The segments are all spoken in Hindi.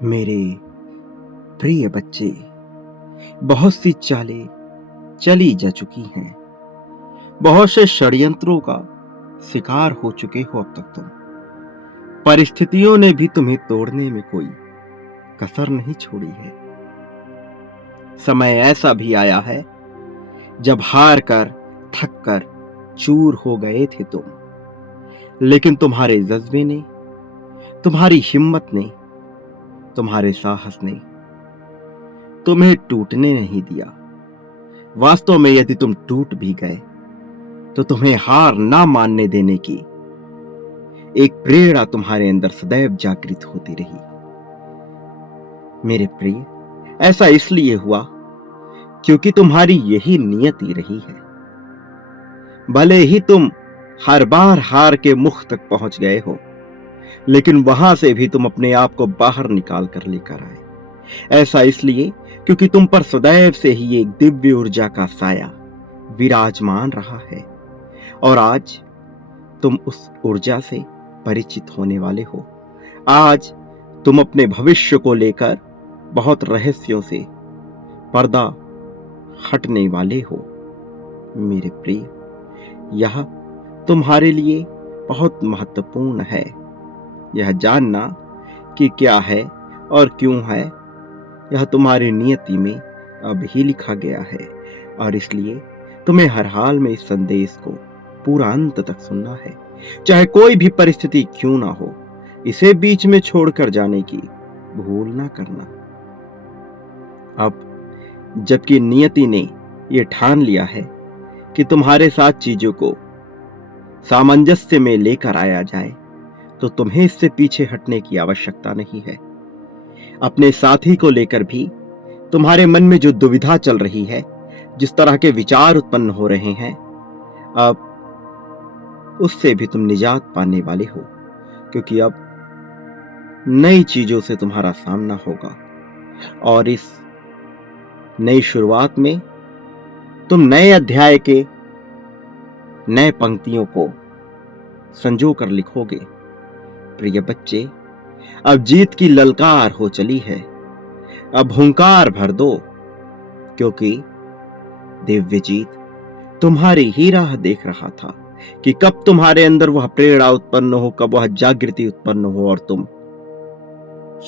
मेरे प्रिय बच्चे, बहुत सी चालें चली जा चुकी हैं। बहुत से षड्यंत्रों का शिकार हो चुके हो अब तक तुम। परिस्थितियों ने भी तुम्हें तोड़ने में कोई कसर नहीं छोड़ी है। समय ऐसा भी आया है जब हार कर, थक कर चूर हो गए थे तुम, लेकिन तुम्हारे जज्बे ने, तुम्हारी हिम्मत ने, तुम्हारे साहस ने तुम्हें टूटने नहीं दिया। वास्तव में यदि तुम टूट भी गए तो तुम्हें हार ना मानने देने की एक प्रेरणा तुम्हारे अंदर सदैव जागृत होती रही। मेरे प्रिय, ऐसा इसलिए हुआ क्योंकि तुम्हारी यही नियति रही है। भले ही तुम हर बार हार के मुख तक पहुंच गए हो, लेकिन वहां से भी तुम अपने आप को बाहर निकाल कर लेकर आए। ऐसा इसलिए क्योंकि तुम पर सदैव से ही एक दिव्य ऊर्जा का साया विराजमान रहा है, और आज तुम उस ऊर्जा से परिचित होने वाले हो। आज तुम अपने भविष्य को लेकर बहुत रहस्यों से पर्दा हटने वाले हो। मेरे प्रिय, यह तुम्हारे लिए बहुत महत्वपूर्ण है। यह जानना कि क्या है और क्यों है, यह तुम्हारी नियति में अब ही लिखा गया है, और इसलिए तुम्हें हर हाल में इस संदेश को पूरा अंत तक सुनना है। चाहे कोई भी परिस्थिति क्यों ना हो, इसे बीच में छोड़कर जाने की भूल ना करना। अब जबकि नियति ने यह ठान लिया है कि तुम्हारे साथ चीजों को सामंजस्य में लेकर आया जाए, तो तुम्हें इससे पीछे हटने की आवश्यकता नहीं है। अपने साथी को लेकर भी तुम्हारे मन में जो दुविधा चल रही है, जिस तरह के विचार उत्पन्न हो रहे हैं, अब उससे भी तुम निजात पाने वाले हो, क्योंकि अब नई चीजों से तुम्हारा सामना होगा। और इस नई शुरुआत में तुम नए अध्याय के नए पंक्तियों को संजो कर लिखोगे। प्रिय बच्चे, अब जीत की ललकार हो चली है। अब हुंकार भर दो, क्योंकि दिव्य जीत तुम्हारी ही राह देख रहा था कि कब तुम्हारे अंदर वह प्रेरणा उत्पन्न हो, कब वह जागृति उत्पन्न हो, और तुम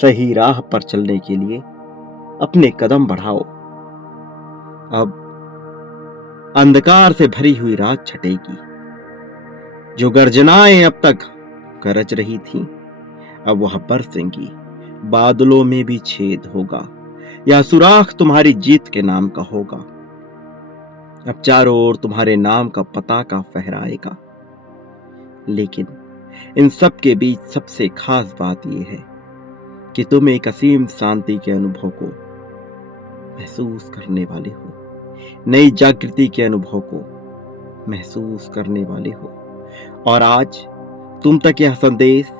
सही राह पर चलने के लिए अपने कदम बढ़ाओ। अब अंधकार से भरी हुई रात छटेगी। जो गर्जनाएं अब तक गरज रही थीं, अब वह बरसेंगी। बादलों में भी छेद होगा। यह सुराख तुम्हारी जीत के नाम का होगा। अब चारों ओर तुम्हारे नाम का पताका फहराएगा। लेकिन इन सब के बीच सबसे खास बात यह है कि तुम एक असीम शांति के अनुभव को महसूस करने वाले हो। नई जागृति के अनुभव को महसूस करने वाले हो। और आज तुम तक यह संदेश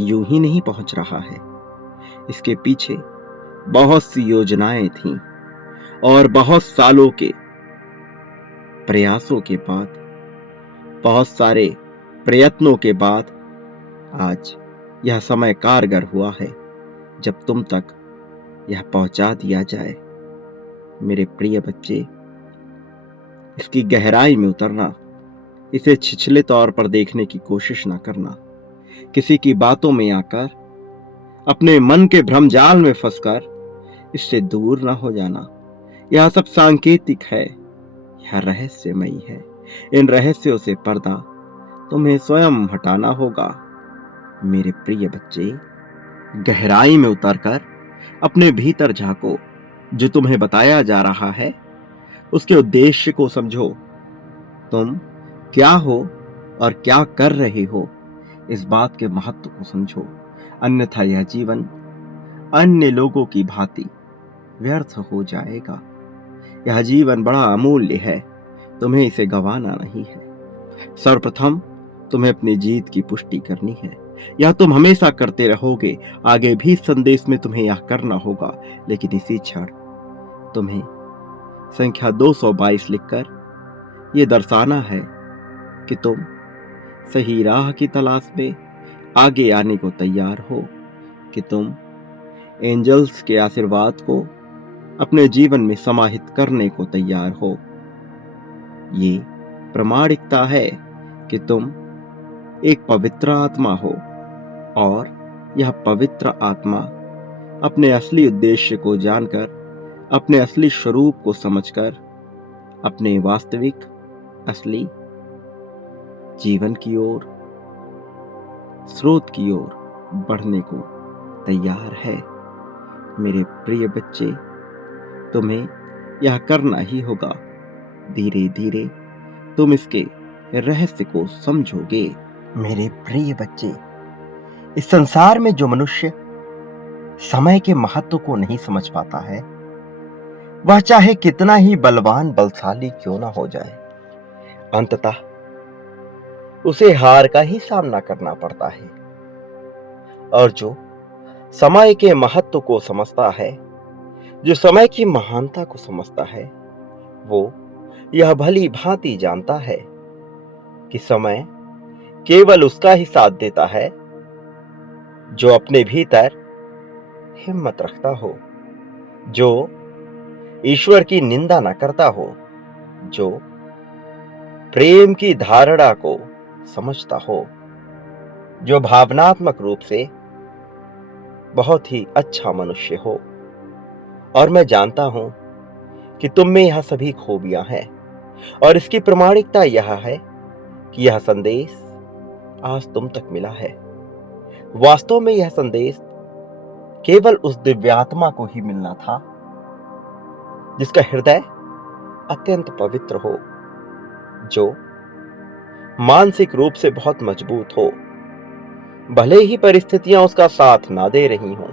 यूं ही नहीं पहुंच रहा है। इसके पीछे बहुत सी योजनाएं थीं, और बहुत सालों के प्रयासों के बाद, बहुत सारे प्रयत्नों के बाद आज यह समय कारगर हुआ है जब तुम तक यह पहुंचा दिया जाए। मेरे प्रिय बच्चे, इसकी गहराई में उतरना, इसे छिछले तौर पर देखने की कोशिश ना करना। किसी की बातों में आकर, अपने मन के भ्रमजाल में फंसकर इससे दूर ना हो जाना। यह सब सांकेतिक है, यह रहस्यमयी है। इन रहस्यों से पर्दा तुम्हें स्वयं हटाना होगा। मेरे प्रिय बच्चे, गहराई में उतरकर अपने भीतर झांको। जो तुम्हें बताया जा रहा है, उसके उद्देश्य को समझो। तुम क्या हो और क्या कर रहे हो, इस बात के महत्व को समझो। अन्यथा यह जीवन अन्य लोगों की भांति व्यर्थ हो जाएगा। यह जीवन बड़ा अमूल्य है, तुम्हें इसे गंवाना नहीं है। सर्वप्रथम तुम्हें अपनी जीत की पुष्टि करनी है। यह तुम हमेशा करते रहोगे। आगे भी इस संदेश में तुम्हें यह करना होगा, लेकिन इसी क्षण तुम्हें संख्या 222 लिखकर यह दर्शाना है कि तुम सही राह की तलाश में आगे आने को तैयार हो, कि तुम एंजल्स के आशीर्वाद को अपने जीवन में समाहित करने को तैयार हो। ये प्रामाणिकता है कि तुम एक पवित्र आत्मा हो और यह पवित्र आत्मा अपने असली उद्देश्य को जानकर, अपने असली स्वरूप को समझकर, अपने वास्तविक असली जीवन की ओर, स्रोत की ओर बढ़ने को तैयार है। मेरे प्रिय बच्चे, तुम्हें यह करना ही होगा। धीरे धीरे तुम इसके रहस्य को समझोगे। मेरे प्रिय बच्चे, इस संसार में जो मनुष्य समय के महत्व को नहीं समझ पाता है, वह चाहे कितना ही बलवान बलशाली क्यों ना हो जाए, अंततः उसे हार का ही सामना करना पड़ता है। और जो समय के महत्व को समझता है, जो समय की महानता को समझता है, वो यह भली भांति जानता है कि समय केवल उसका ही साथ देता है जो अपने भीतर हिम्मत रखता हो, जो ईश्वर की निंदा न करता हो, जो प्रेम की धारणा को समझता हो, जो भावनात्मक रूप से बहुत ही अच्छा मनुष्य हो। और मैं जानता हूं कि तुम में यह सभी खूबियां हैं, और इसकी प्रामाणिकता यह है कि यह संदेश आज तुम तक मिला है। वास्तव में यह संदेश केवल उस दिव्यात्मा को ही मिलना था जिसका हृदय अत्यंत पवित्र हो, जो मानसिक रूप से बहुत मजबूत हो। भले ही परिस्थितियां उसका साथ ना दे रही हों,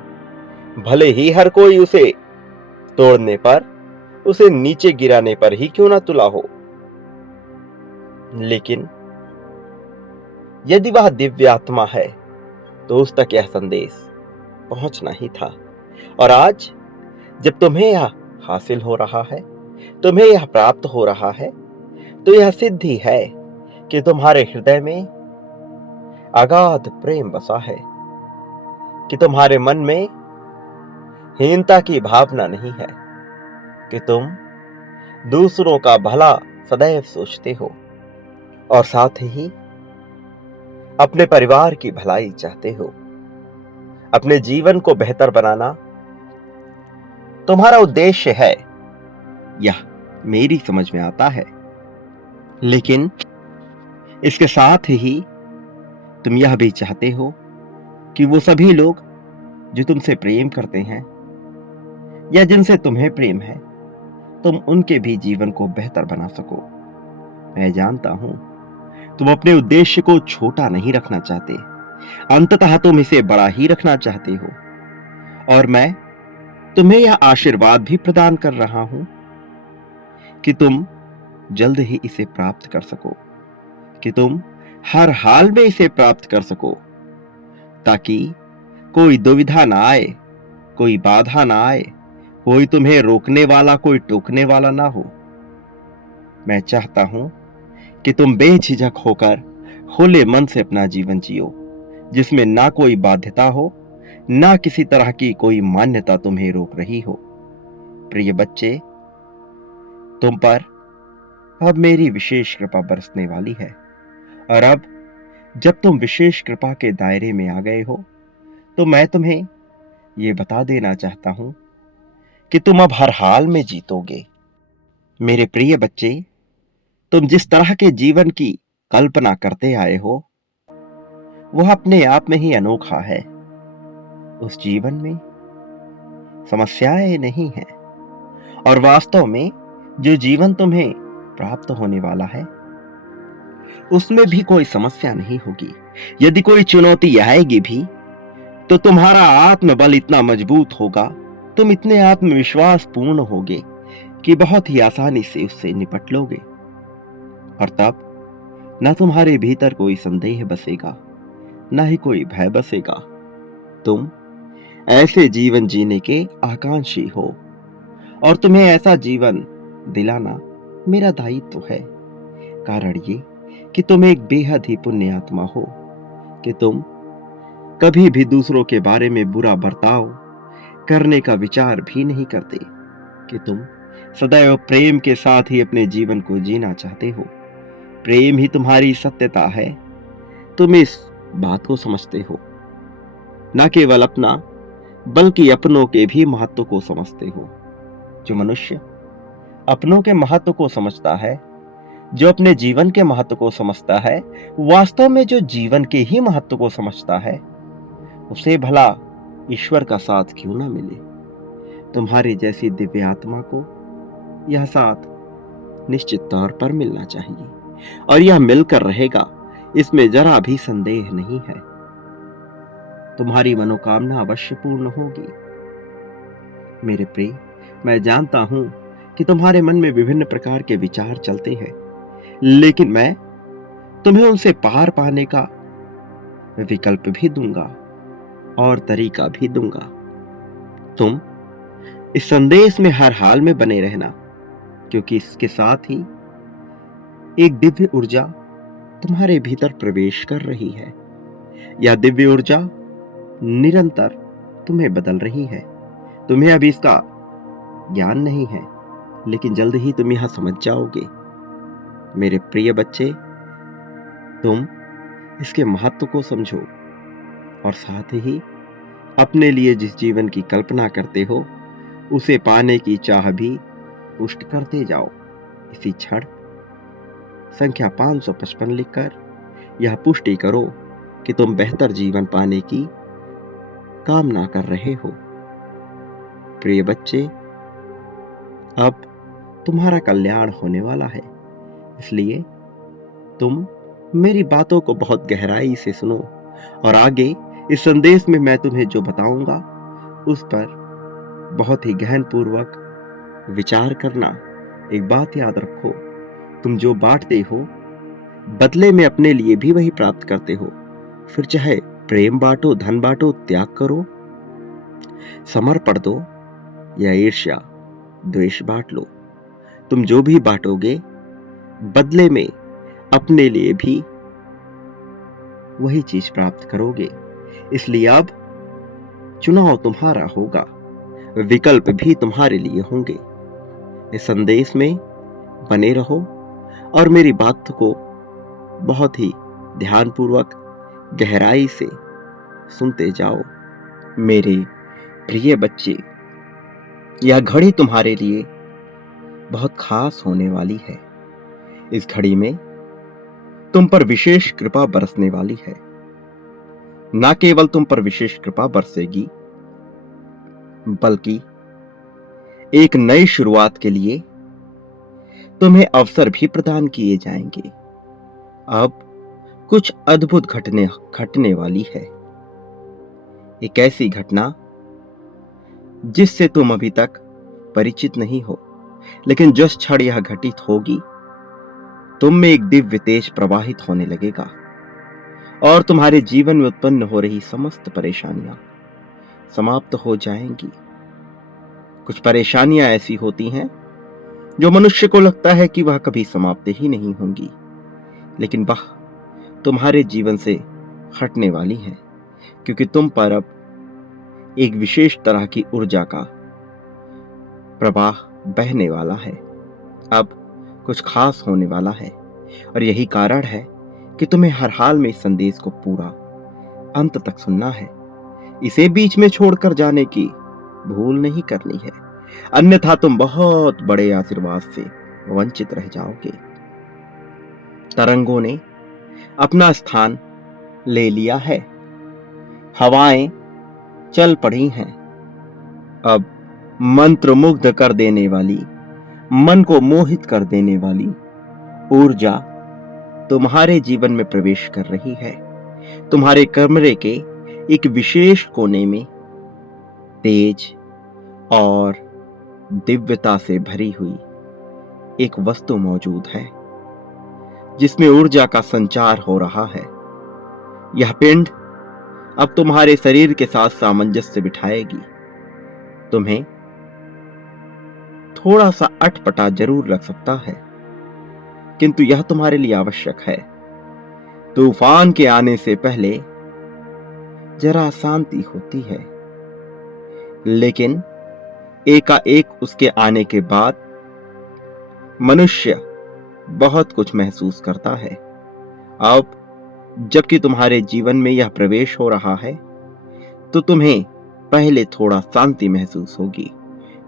भले ही हर कोई उसे तोड़ने पर, उसे नीचे गिराने पर ही क्यों ना तुला हो, लेकिन यदि वह दिव्य आत्मा है तो उस तक यह संदेश पहुंचना ही था। और आज जब तुम्हें यह हासिल हो रहा है, तुम्हें यह प्राप्त हो रहा है, तो यह सिद्धि है कि तुम्हारे हृदय में अगाध प्रेम बसा है, कि तुम्हारे मन में हीनता की भावना नहीं है, कि तुम दूसरों का भला सदैव सोचते हो और साथ ही अपने परिवार की भलाई चाहते हो। अपने जीवन को बेहतर बनाना तुम्हारा उद्देश्य है, यह मेरी समझ में आता है। लेकिन इसके साथ ही तुम यह भी चाहते हो कि वो सभी लोग जो तुमसे प्रेम करते हैं या जिनसे तुम्हें प्रेम है, तुम उनके भी जीवन को बेहतर बना सको। मैं जानता हूं तुम अपने उद्देश्य को छोटा नहीं रखना चाहते, अंततः तुम इसे बड़ा ही रखना चाहते हो। और मैं तुम्हें यह आशीर्वाद भी प्रदान कर रहा हूं कि तुम जल्द ही इसे प्राप्त कर सको, कि तुम हर हाल में इसे प्राप्त कर सको, ताकि कोई दुविधा ना आए, कोई बाधा ना आए, कोई तुम्हें रोकने वाला, कोई टोकने वाला ना हो। मैं चाहता हूं कि तुम बेझिझक होकर खुले मन से अपना जीवन जियो, जिसमें ना कोई बाध्यता हो, ना किसी तरह की कोई मान्यता तुम्हें रोक रही हो। प्रिय बच्चे, तुम पर अब मेरी विशेष कृपा बरसने वाली है। और अब जब तुम विशेष कृपा के दायरे में आ गए हो, तो मैं तुम्हें ये बता देना चाहता हूं कि तुम अब हर हाल में जीतोगे। मेरे प्रिय बच्चे, तुम जिस तरह के जीवन की कल्पना करते आए हो, वह अपने आप में ही अनोखा है। उस जीवन में समस्याएं नहीं हैं, और वास्तव में जो जीवन तुम्हें प्राप्त होने वाला है, उसमें भी कोई समस्या नहीं होगी। यदि कोई चुनौती आएगी भी, तो तुम्हारा आत्मबल इतना मजबूत होगा, तुम इतने आत्मविश्वास पूर्ण होगे कि बहुत ही आसानी से उससे निपट लोगे। और तब न तुम्हारे भीतर कोई संदेह बसेगा, न ही कोई भय बसेगा। तुम ऐसे जीवन जीने के आकांक्षी हो, और तुम्हें ऐसा जीवन दिलाना मेरा दायित्व है। कारण ये कि तुम एक बेहद ही पुण्य आत्मा हो, कि तुम कभी भी दूसरों के बारे में बुरा बर्ताव, करने का विचार भी नहीं करते कि तुम सदैव प्रेम के साथ ही अपने जीवन को जीना चाहते हो। प्रेम ही तुम्हारी सत्यता है। तुम इस बात को समझते हो, न केवल अपना बल्कि अपनों के भी महत्व को समझते हो। जो मनुष्य अपनों के महत्व को समझता है, जो अपने जीवन के महत्व को समझता है, वास्तव में जो जीवन के ही महत्व को समझता है, उसे भला ईश्वर का साथ क्यों ना मिले। तुम्हारी जैसी दिव्य आत्मा को यह साथ निश्चित तौर पर मिलना चाहिए, और यह मिलकर रहेगा, इसमें जरा भी संदेह नहीं है। तुम्हारी मनोकामना अवश्य पूर्ण होगी। मेरे प्रिय, मैं जानता हूं कि तुम्हारे मन में विभिन्न प्रकार के विचार चलते हैं, लेकिन मैं तुम्हें उनसे पार पाने का विकल्प भी दूंगा और तरीका भी दूंगा। तुम इस संदेश में हर हाल में बने रहना, क्योंकि इसके साथ ही एक दिव्य ऊर्जा तुम्हारे भीतर प्रवेश कर रही है। यह दिव्य ऊर्जा निरंतर तुम्हें बदल रही है। तुम्हें अभी इसका ज्ञान नहीं है, लेकिन जल्द ही तुम यह समझ जाओगे। मेरे प्रिय बच्चे, तुम इसके महत्व को समझो और साथ ही अपने लिए जिस जीवन की कल्पना करते हो, उसे पाने की चाह भी पुष्ट करते जाओ। इसी क्षण संख्या 555 लिखकर यह पुष्टि करो कि तुम बेहतर जीवन पाने की कामना कर रहे हो। प्रिय बच्चे, अब तुम्हारा कल्याण होने वाला है, इसलिए तुम मेरी बातों को बहुत गहराई से सुनो और आगे इस संदेश में मैं तुम्हें जो बताऊंगा उस पर बहुत ही गहन पूर्वक विचार करना। एक बात याद रखो, तुम जो बांटते हो बदले में अपने लिए भी वही प्राप्त करते हो। फिर चाहे प्रेम बांटो, धन बांटो, त्याग करो, समर्पण दो या ईर्ष्या द्वेष बांट लो, तुम जो भी बांटोगे बदले में अपने लिए भी वही चीज प्राप्त करोगे। इसलिए अब चुनाव तुम्हारा होगा, विकल्प भी तुम्हारे लिए होंगे। इस संदेश में बने रहो और मेरी बात को बहुत ही ध्यानपूर्वक गहराई से सुनते जाओ। मेरे प्रिय बच्चे, यह घड़ी तुम्हारे लिए बहुत खास होने वाली है। इस घड़ी में तुम पर विशेष कृपा बरसने वाली है। न केवल तुम पर विशेष कृपा बरसेगी, बल्कि एक नई शुरुआत के लिए तुम्हें अवसर भी प्रदान किए जाएंगे। अब कुछ अद्भुत घटने वाली है। एक ऐसी घटना जिससे तुम अभी तक परिचित नहीं हो, लेकिन जिस क्षण यह घटित होगी, तुम में एक दिव्य तेज प्रवाहित होने लगेगा और तुम्हारे जीवन में उत्पन्न हो रही समस्त परेशानियां समाप्त हो जाएंगी। कुछ परेशानियां ऐसी होती हैं जो मनुष्य को लगता है कि वह कभी समाप्त ही नहीं होंगी, लेकिन वह तुम्हारे जीवन से हटने वाली है, क्योंकि तुम पर अब एक विशेष तरह की ऊर्जा का प्रवाह बहने वाला है। अब कुछ खास होने वाला है और यही कारण है कि तुम्हें हर हाल में इस संदेश को पूरा अंत तक सुनना है। इसे बीच में छोड़कर जाने की भूल नहीं करनी है, अन्यथा तुम बहुत बड़े आशीर्वाद से वंचित रह जाओगे। तरंगों ने अपना स्थान ले लिया है, हवाएं चल पड़ी हैं। अब मंत्रमुग्ध कर देने वाली, मन को मोहित कर देने वाली ऊर्जा तुम्हारे जीवन में प्रवेश कर रही है। तुम्हारे कमरे के एक विशेष कोने में तेज और दिव्यता से भरी हुई एक वस्तु मौजूद है, जिसमें ऊर्जा का संचार हो रहा है। यह पिंड अब तुम्हारे शरीर के साथ सामंजस्य बिठाएगी। तुम्हें थोड़ा सा अटपटा जरूर लग सकता है, किंतु यह तुम्हारे लिए आवश्यक है। तूफान के आने से पहले जरा शांति होती है। लेकिन एकाएक उसके आने के बाद मनुष्य बहुत कुछ महसूस करता है। अब जबकि तुम्हारे जीवन में यह प्रवेश हो रहा है, तो तुम्हें पहले थोड़ा शांति महसूस होगी,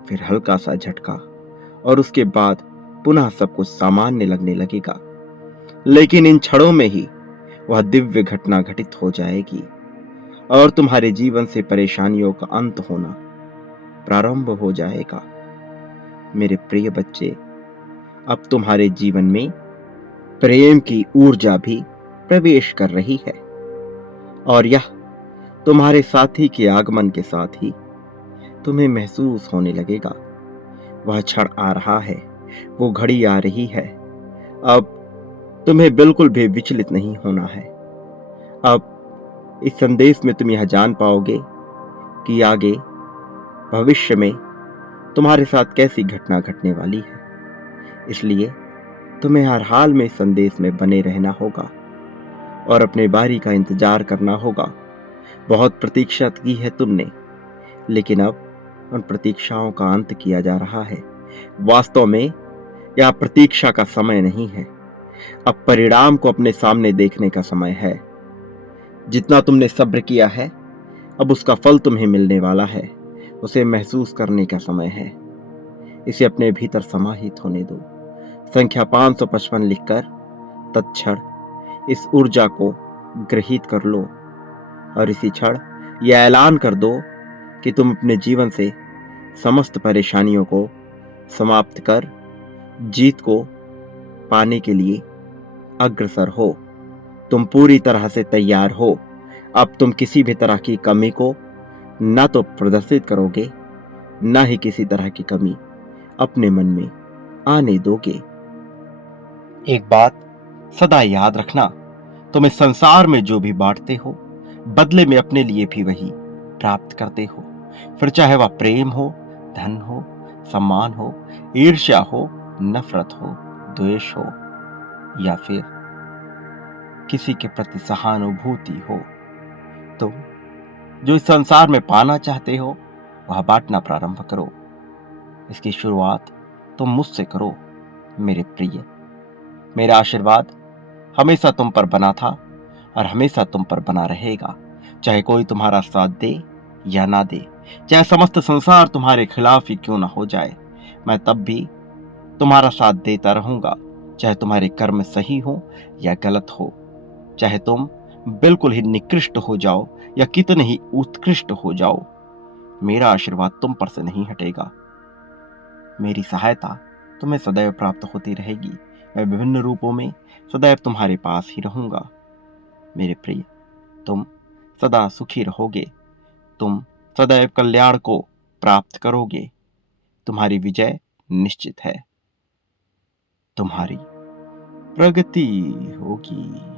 फिर हल्का सा झटका, और उसके बाद पुनः सब कुछ सामान्य लगने लगेगा। लेकिन इन क्षणों में ही वह दिव्य घटना घटित हो जाएगी और तुम्हारे जीवन से परेशानियों का अंत होना प्रारंभ हो जाएगा। मेरे प्रिय बच्चे, अब तुम्हारे जीवन में प्रेम की ऊर्जा भी प्रवेश कर रही है और यह तुम्हारे साथी के आगमन के साथ ही तुम्हें महसूस होने लगेगा। वह क्षण आ रहा है, वो घड़ी आ रही है। अब तुम्हें बिल्कुल भी विचलित नहीं होना है। अब इस संदेश में तुम यह जान पाओगे कि आगे भविष्य में तुम्हारे साथ कैसी घटना घटने वाली है। इसलिए तुम्हें हर हाल में इस संदेश में बने रहना होगा और अपने बारी का इंतजार करना होगा। बहुत प्रतीक्षा की है तुमने, लेकिन अब उन प्रतीक्षाओं का अंत किया जा रहा है। वास्तव में यह प्रतीक्षा का समय नहीं है, अब परिणाम को अपने सामने देखने का समय है। जितना तुमने सब्र किया है, अब उसका फल तुम्हें मिलने वाला है। उसे महसूस करने का समय है। इसे अपने भीतर समाहित होने दो। संख्या 555 लिखकर तत्क्षण इस ऊर्जा को ग्रहित कर लो और इसी क्षण यह ऐलान कर दो कि तुम अपने जीवन से समस्त परेशानियों को समाप्त कर जीत को पाने के लिए अग्रसर हो। तुम पूरी तरह से तैयार हो। अब तुम किसी भी तरह की कमी को ना तो प्रदर्शित करोगे, ना ही किसी तरह की कमी अपने मन में आने दोगे। एक बात सदा याद रखना, तुम इस संसार में जो भी बांटते हो, बदले में अपने लिए भी वही प्राप्त करते हो। फिर चाहे वह प्रेम हो, धन हो, सम्मान हो, ईर्ष्या हो, नफरत हो, द्वेष हो, या फिर किसी के प्रति सहानुभूति हो। तुम जो इस संसार में पाना चाहते हो, वह बांटना प्रारंभ करो। इसकी शुरुआत तुम मुझसे करो मेरे प्रिय। मेरा आशीर्वाद हमेशा तुम पर बना था और हमेशा तुम पर बना रहेगा। चाहे कोई तुम्हारा साथ दे या ना दे, चाहे समस्त संसार तुम्हारे खिलाफ ही क्यों ना हो जाए, मैं तब भी तुम्हारा साथ देता रहूंगा। चाहे तुम्हारे कर्म सही हो या गलत हो, चाहे तुम बिल्कुल ही निकृष्ट हो जाओ या कितने ही उत्कृष्ट हो जाओ, मेरा आशीर्वाद तुम पर से नहीं हटेगा। मेरी सहायता तुम्हें सदैव प्राप्त होती रहेगी। मैं विभिन्न रूपों में सदैव तुम्हारे पास ही रहूंगा। मेरे प्रिय, तुम सदा सुखी रहोगे। तुम सदैव कल्याण को प्राप्त करोगे। तुम्हारी विजय निश्चित है। तुम्हारी प्रगति होगी।